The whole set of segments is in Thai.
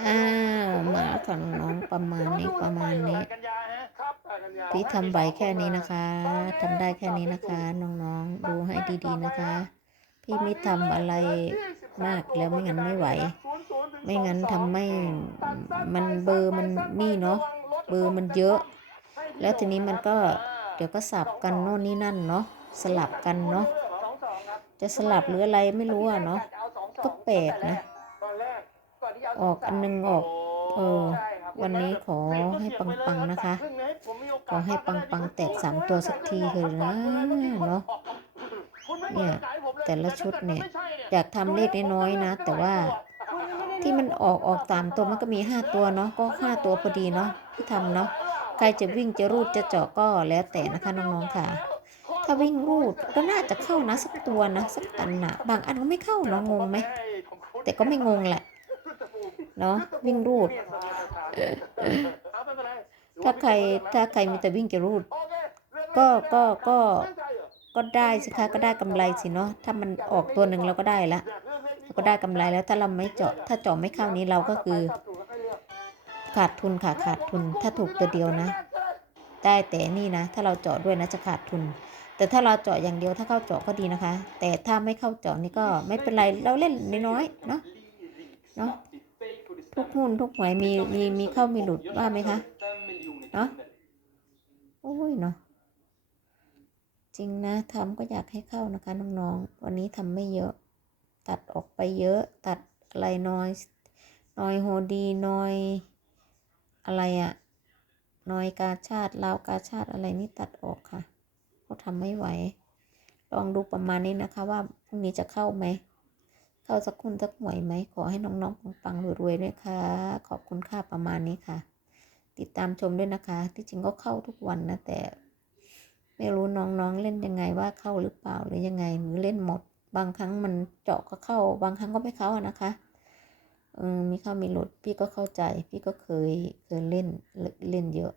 อ้าวมาค่ะน้องๆประมาณนี้ประมาณนี้กันยาฮะครับแปดกันยาพี่ทำไหวแค่นี้นะคะทำได้แค่นี้นะคะ น้องๆดูให้ดีๆนะคะ พี่ไม่ทำอะไรมากแล้วไม่งั้นไม่ไหว ไม่งั้นทำไม่มันเบอร์มันนี่เนาะเบอร์มันเยอะ แล้วทีนี้มันก็เดี๋ยวก็สับกันโน่นนี่นั่นเนาะสลับกันเนาะสองสองครับจะสลับหรืออะไรไม่รู้อะเนาะก็แปลกนะต อนแรกก่อนที่จะเาออกอันนึงออก เออใช่ครับวันนี้ขอให้ปังๆนะคะ ขอให้ปังๆแตกสามตัวสักทีเถอะนะเนาะเนี่ยแต่ละชุดเนี่ยอยากทำเลขน้อยๆนะ แต่ว่าที่มันออกออกตามตัวมันก็มีห้าตัวเนาะก็ห้าตัวพอดีเนาะที่ทำเนาะใครจะวิ่งจะรูดจะเจาะก็แล้วแต่นะคะน้องๆค่ะ ถ้าวิ่งรูดก็น่าจะเข้านะสักตัวนะสักอันนะบางอันก็ไม่เข้าเนาะงงไหมแต่ก็ไม่งงแหละ เนาะวิ่งรูด ถ้าใครถ้าใครมีแต่วิ่งจะรูด ก็ก็ก็ก็ได้สิคะก็ได้กำไรสิเนาะถ้ามันออกตัวหนึ่งเราก็ได้ละเราก็ได้กำไรแล้วถ้าเราไม่เจาะ ถ้าเจาะไม่เข้านี้เราก็คือ ขาดทุนค่ะขาดทุน ถ้าถูกตัวเดียวนะ ได้แต่นี่นะ ถ้าเราเจาะด้วยนะจะขาดทุน แต่ถ้าเราเจาะอย่างเดียวถ้าเข้าเจาะก็ดีนะคะ แต่ถ้าไม่เข้าเจาะนี่ก็ไม่เป็นไรเราเล่นน้อยๆเนาะเนาะ ทุกหุ้นทุกหวยมีมีมีเข้ามีหลุดว่าไหมคะเนาะโอ้ยเนาะจริงนะทำก็อยากให้เข้านะคะน้องๆวันนี้ทำไม่เยอะ ตัดออกไปเยอะ ตัดอะไรน้อยน้อยโฮดีน้อยอะไรอะน้อยกาชาติลาวกาชาติอะไรนี่ตัดออกค่ะเพราทำไม่ไหว ลองดูประมาณนี้นะคะว่าพรุ่งนี้จะเข้าไหม เข้าสักคุณสักหวยไหม ขอให้น้องๆปังๆรวยๆด้วยค่ะ ขอบคุณค่ะประมาณนี้ค่ะ ติดตามชมด้วยนะคะ ที่จริงก็เข้าทุกวันนะ แต่ ไม่รู้น้องๆเล่นยังไงว่าเข้าหรือเปล่าหรือยังไงหรือเล่นหมด บางครั้งมันเจาะก็เข้า บางครั้งก็ไม่เข้านะคะเออมีเข้ามีหลุดพี่ก็เข้าใจ พี่ก็เคยเคยเล่นเล่นเยอะ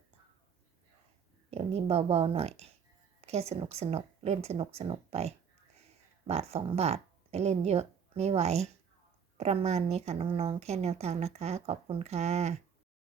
เดี๋ยวนี้เบาๆหน่อย แค่สนุกสนุกเล่นสนุกสนุกไป บาทสองบาทไม่เล่นเยอะ ไม่ไหว ประมาณนี้ค่ะน้องๆ แค่แนวทางนะคะ ขอบคุณค่ะ